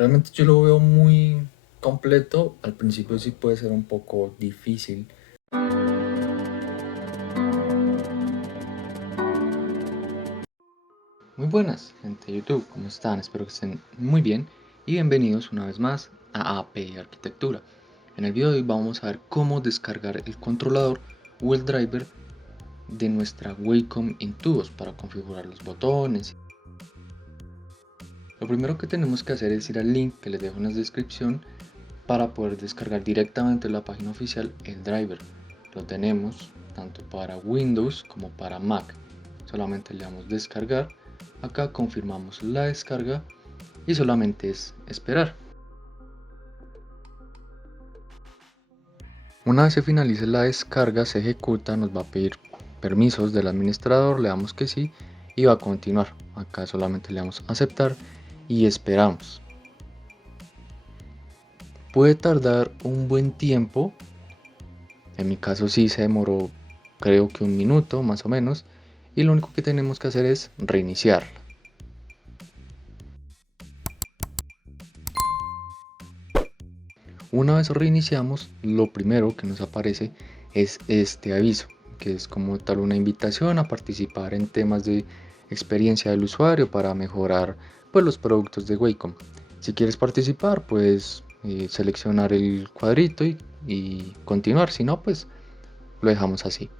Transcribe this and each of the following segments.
Realmente yo lo veo muy completo. Al principio sí puede ser un poco difícil. Muy buenas, gente de YouTube, ¿cómo están? Espero que estén muy bien y bienvenidos una vez más a API Arquitectura. En el video de hoy vamos a ver cómo descargar el controlador o el driver de nuestra Wacom Intuos para configurar los botones. Lo primero que tenemos que hacer es ir al link que les dejo en la descripción para poder descargar directamente de la página oficial el driver. Lo tenemos tanto para Windows como para Mac. Solamente le damos descargar. Acá confirmamos la descarga y solamente es esperar. Una vez se finalice la descarga, se ejecuta, nos va a pedir permisos del administrador, le damos que sí y va a continuar. Acá solamente le damos aceptar y esperamos. Puede tardar un buen tiempo, en mi caso sí se demoró creo que un minuto más o menos, y lo único que tenemos que hacer es reiniciarla. Una vez reiniciamos, lo primero que nos aparece es este aviso, que es como tal una invitación a participar en temas de experiencia del usuario para mejorar pues, los productos de Wacom. Si quieres participar, puedes seleccionar el cuadrito y continuar, si no, pues lo dejamos así.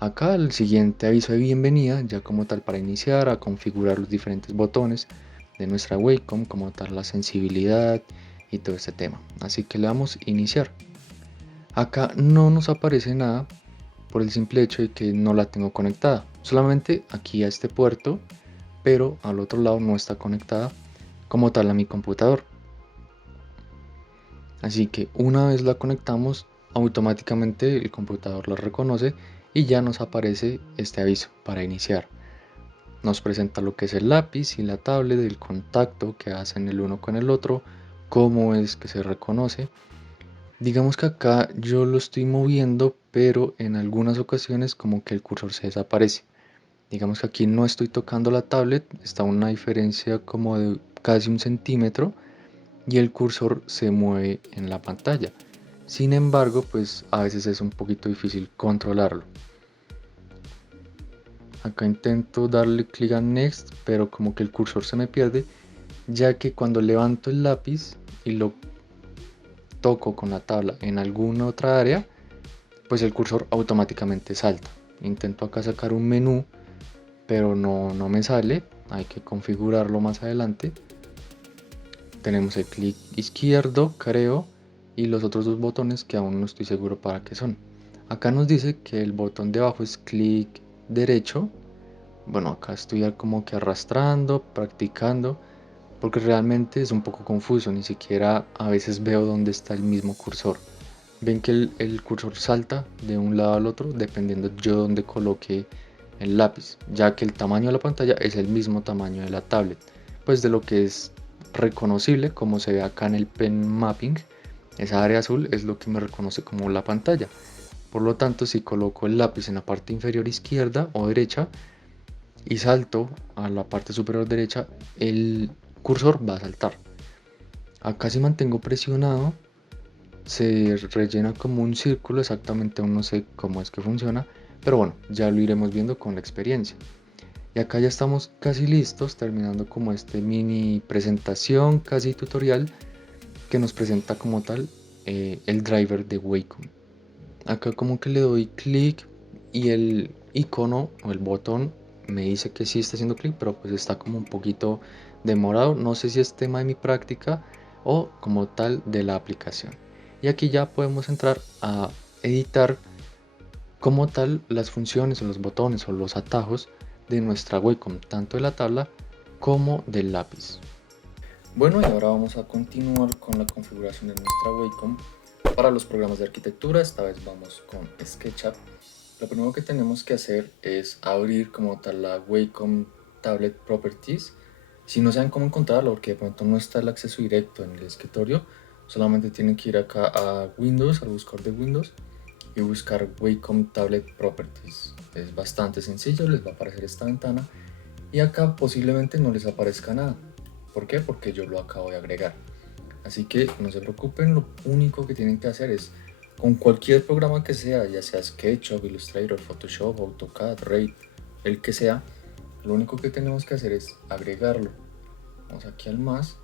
Acá el siguiente aviso de bienvenida, ya como tal para iniciar a configurar los diferentes botones de nuestra Wacom, como tal la sensibilidad y todo este tema. Así que le damos iniciar. Acá no nos aparece nada por el simple hecho de que no la tengo conectada. Solamente aquí a este puerto, pero al otro lado no está conectada como tal a mi computador. Así que una vez la conectamos, automáticamente el computador la reconoce y ya nos aparece este aviso para iniciar. Nos presenta lo que es el lápiz y la tablet, el contacto que hacen el uno con el otro, cómo es que se reconoce. Digamos que acá yo lo estoy moviendo, pero en algunas ocasiones como que el cursor se desaparece. Digamos que aquí no estoy tocando la tablet, está una diferencia como de casi 1 centímetro y el cursor se mueve en la pantalla. Sin embargo, pues a veces es un poquito difícil controlarlo. Acá intento darle clic a Next, pero como que el cursor se me pierde, ya que cuando levanto el lápiz y lo toco con la tabla en alguna otra área, pues el cursor automáticamente salta. Intento acá sacar un menú, pero no me sale, hay que configurarlo más adelante. Tenemos el clic izquierdo, creo, y los otros dos botones que aún no estoy seguro para qué son. Acá nos dice que el botón de abajo es clic derecho. Bueno, acá estoy como que arrastrando, practicando, porque realmente es un poco confuso, ni siquiera a veces veo dónde está el mismo cursor. Ven que el cursor salta de un lado al otro dependiendo yo dónde coloque el lápiz, ya que el tamaño de la pantalla es el mismo tamaño de la tablet, pues de lo que es reconocible, como se ve acá en el pen mapping, esa área azul es lo que me reconoce como la pantalla. Por lo tanto, si coloco el lápiz en la parte inferior izquierda o derecha y salto a la parte superior derecha, el cursor va a saltar. Acá si mantengo presionado, se rellena como un círculo, exactamente aún no sé cómo es que funciona, pero bueno, ya lo iremos viendo con la experiencia. Y acá ya estamos casi listos, terminando como este mini presentación, casi tutorial, que nos presenta como tal el driver de Wacom. Acá como que le doy clic y el icono o el botón me dice que sí está haciendo clic, pero pues está como un poquito demorado. No sé si es tema de mi práctica o como tal de la aplicación. Y aquí ya podemos entrar a editar como tal las funciones o los botones o los atajos de nuestra Wacom, tanto de la tabla como del lápiz. Bueno, y ahora vamos a continuar con la configuración de nuestra Wacom para los programas de arquitectura. Esta vez vamos con SketchUp. Lo primero que tenemos que hacer es abrir como tal la Wacom Tablet Properties. Si no saben cómo encontrarlo, porque de pronto no está el acceso directo en el escritorio, solamente tienen que ir acá a Windows, al buscador de Windows, y buscar Wacom Tablet Properties. Es bastante sencillo, les va a aparecer esta ventana y acá posiblemente no les aparezca nada. ¿Por qué? Porque yo lo acabo de agregar. Así que no se preocupen, lo único que tienen que hacer es, con cualquier programa que sea, ya sea SketchUp, Illustrator, Photoshop, AutoCAD, Ray, el que sea, lo único que tenemos que hacer es agregarlo. Vamos aquí al más.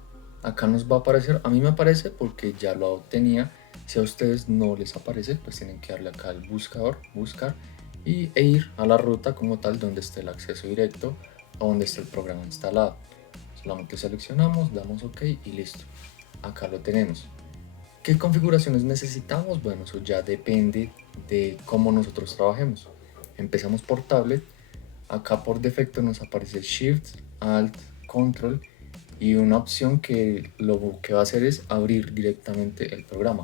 Acá nos va a aparecer, a mí me aparece porque ya lo tenía. Si a ustedes no les aparece, pues tienen que darle acá al buscador, buscar, e ir a la ruta como tal donde esté el acceso directo o donde esté el programa instalado. Solamente seleccionamos, damos OK y listo. Acá lo tenemos. ¿Qué configuraciones necesitamos? Bueno, eso ya depende de cómo nosotros trabajemos. Empezamos por tablet. Acá por defecto nos aparece Shift, Alt, Control y una opción que lo que va a hacer es abrir directamente el programa.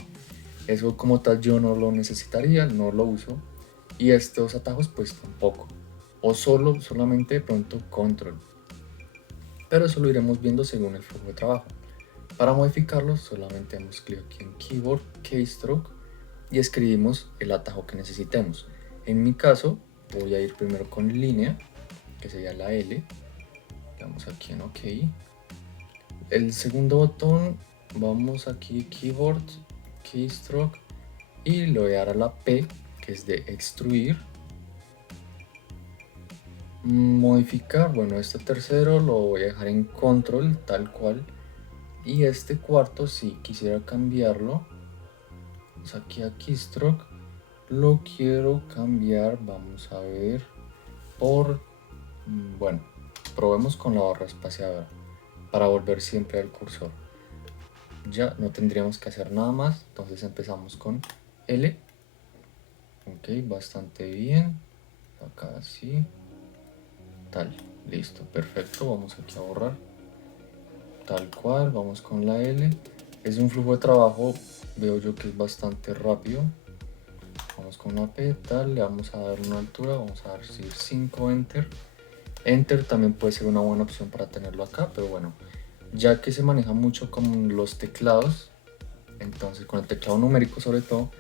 Eso como tal yo no lo necesitaría, no lo uso, y estos atajos pues tampoco, o solamente de pronto Control, pero eso lo iremos viendo según el flujo de trabajo. Para modificarlo solamente damos clic aquí en Keyboard, Keystroke y escribimos el atajo que necesitemos. En mi caso voy a ir primero con línea, que sería la L, damos aquí en OK. El segundo botón, vamos aquí Keyboard, Keystroke y le voy a dar a la P, que es de extruir. Modificar, bueno, este tercero lo voy a dejar en Control tal cual, y este cuarto si quisiera cambiarlo, pues aquí a Keystroke lo quiero cambiar, vamos a ver, por, bueno, probemos con la barra espaciadora para volver siempre al cursor. Ya no tendríamos que hacer nada más, entonces empezamos con L. OK, bastante bien. Acá sí. Tal, listo, perfecto. Vamos aquí a borrar. Tal cual, vamos con la L. Es un flujo de trabajo, veo yo que es bastante rápido. Vamos con la P, tal, le vamos a dar una altura, vamos a decir 5, Enter. Enter también puede ser una buena opción para tenerlo acá, pero bueno, ya que se maneja mucho con los teclados, entonces con el teclado numérico sobre todo,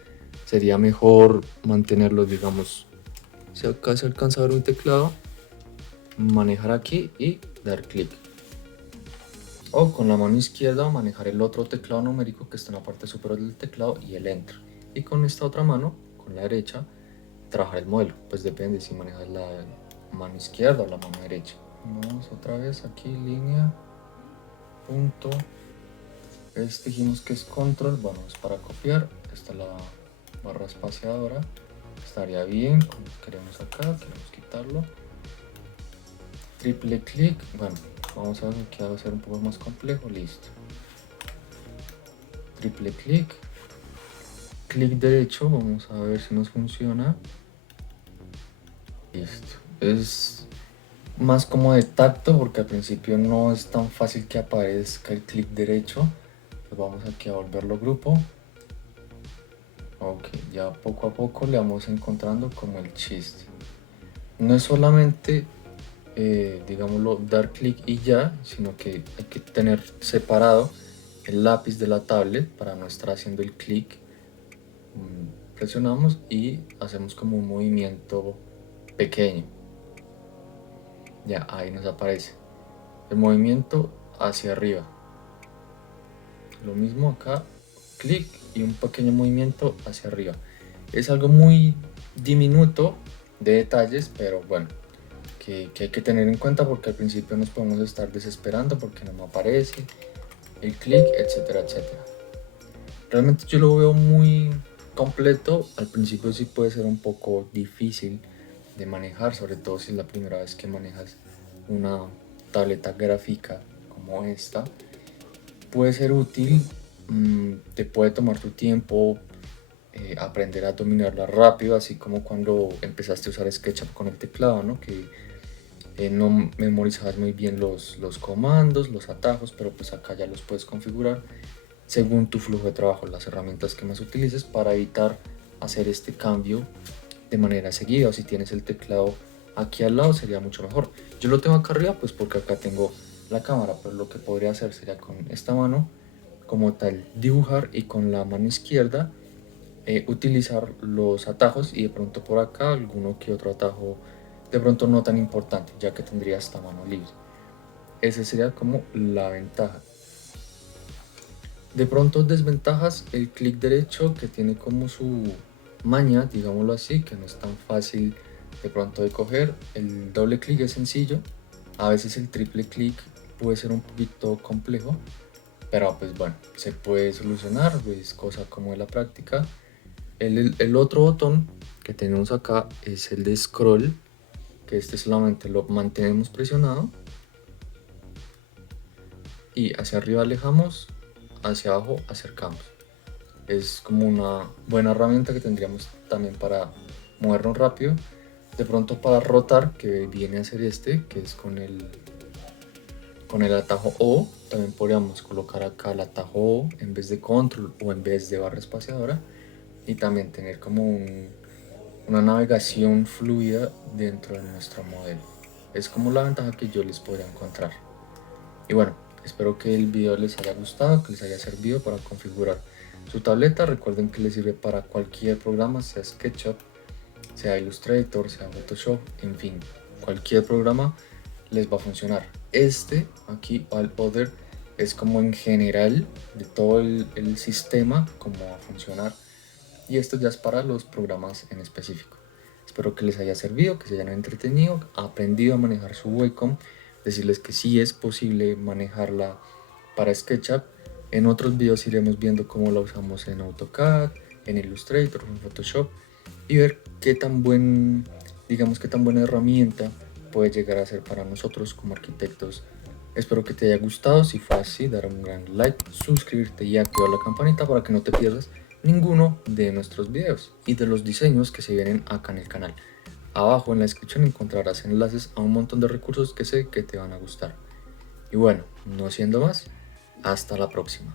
sería mejor mantenerlo, digamos, si acá se alcanza a ver un teclado, manejar aquí y dar clic. O con la mano izquierda manejar el otro teclado numérico que está en la parte superior del teclado y el Enter. Y con esta otra mano, con la derecha, trabajar el modelo. Pues depende si manejas la mano izquierda o la mano derecha. Vamos otra vez aquí, línea, punto. Dijimos que es control, bueno, es para copiar. Esta es la barra espaciadora. Estaría bien, como queremos acá, queremos quitarlo. Triple clic, bueno, vamos a ver que va a ser un poco más complejo, listo. Triple clic, clic derecho, vamos a ver si nos funciona. Listo, es más como de tacto porque al principio no es tan fácil que aparezca el clic derecho. Pues vamos aquí a volverlo grupo. Ok, ya poco a poco le vamos encontrando como el chiste. No es solamente, digámoslo, dar clic y ya, sino que hay que tener separado el lápiz de la tablet para no estar haciendo el clic. Presionamos y hacemos como un movimiento pequeño. Ya, ahí nos aparece el movimiento hacia arriba. Lo mismo acá, clic y un pequeño movimiento hacia arriba. Es algo muy diminuto de detalles, pero bueno, que hay que tener en cuenta porque al principio nos podemos estar desesperando porque no me aparece el clic, etcétera, etcétera. Realmente yo lo veo muy completo. Al principio sí puede ser un poco difícil de manejar, sobre todo si es la primera vez que manejas una tableta gráfica como esta. Puede ser útil, te puede tomar tu tiempo, aprender a dominarla rápido, así como cuando empezaste a usar SketchUp con el teclado, ¿no? Que no memorizabas muy bien los comandos, los atajos, pero pues acá ya los puedes configurar según tu flujo de trabajo, las herramientas que más utilices para evitar hacer este cambio de manera seguida. O si tienes el teclado aquí al lado sería mucho mejor. Yo lo tengo acá arriba pues porque acá tengo la cámara, pero lo que podría hacer sería con esta mano como tal dibujar y con la mano izquierda utilizar los atajos y de pronto por acá alguno que otro atajo de pronto no tan importante, ya que tendría esta mano libre. Esa sería como la ventaja. De pronto desventajas, el clic derecho que tiene como su maña, digámoslo así, que no es tan fácil de pronto de coger. El doble clic es sencillo, a veces el triple clic puede ser un poquito complejo, pero pues bueno, se puede solucionar, es cosa como de la práctica. El otro botón que tenemos acá es el de scroll, que este solamente lo mantenemos presionado y hacia arriba alejamos, hacia abajo acercamos. Es como una buena herramienta que tendríamos también para movernos rápido. De pronto para rotar, que viene a ser este, que es con el atajo O, también podríamos colocar acá el atajo O en vez de control o en vez de barra espaciadora, y también tener como una navegación fluida dentro de nuestro modelo. Es como la ventaja que yo les podría encontrar. Y bueno, espero que el video les haya gustado, que les haya servido para configurar su tableta. Recuerden que les sirve para cualquier programa, sea SketchUp, sea Illustrator, sea Photoshop, en fin, cualquier programa les va a funcionar. Este aquí, All Other, es como en general de todo el sistema, cómo va a funcionar, y esto ya es para los programas en específico. Espero que les haya servido, que se hayan entretenido, aprendido a manejar su Wacom, decirles que sí es posible manejarla para SketchUp. En otros videos iremos viendo cómo la usamos en AutoCAD, en Illustrator, en Photoshop, y ver qué tan qué tan buena herramienta puede llegar a ser para nosotros como arquitectos. Espero que te haya gustado. Si fue así, dar un gran like, suscribirte y activar la campanita para que no te pierdas ninguno de nuestros videos y de los diseños que se vienen acá en el canal. Abajo en la descripción encontrarás enlaces a un montón de recursos que sé que te van a gustar. Y bueno, no siendo más, hasta la próxima.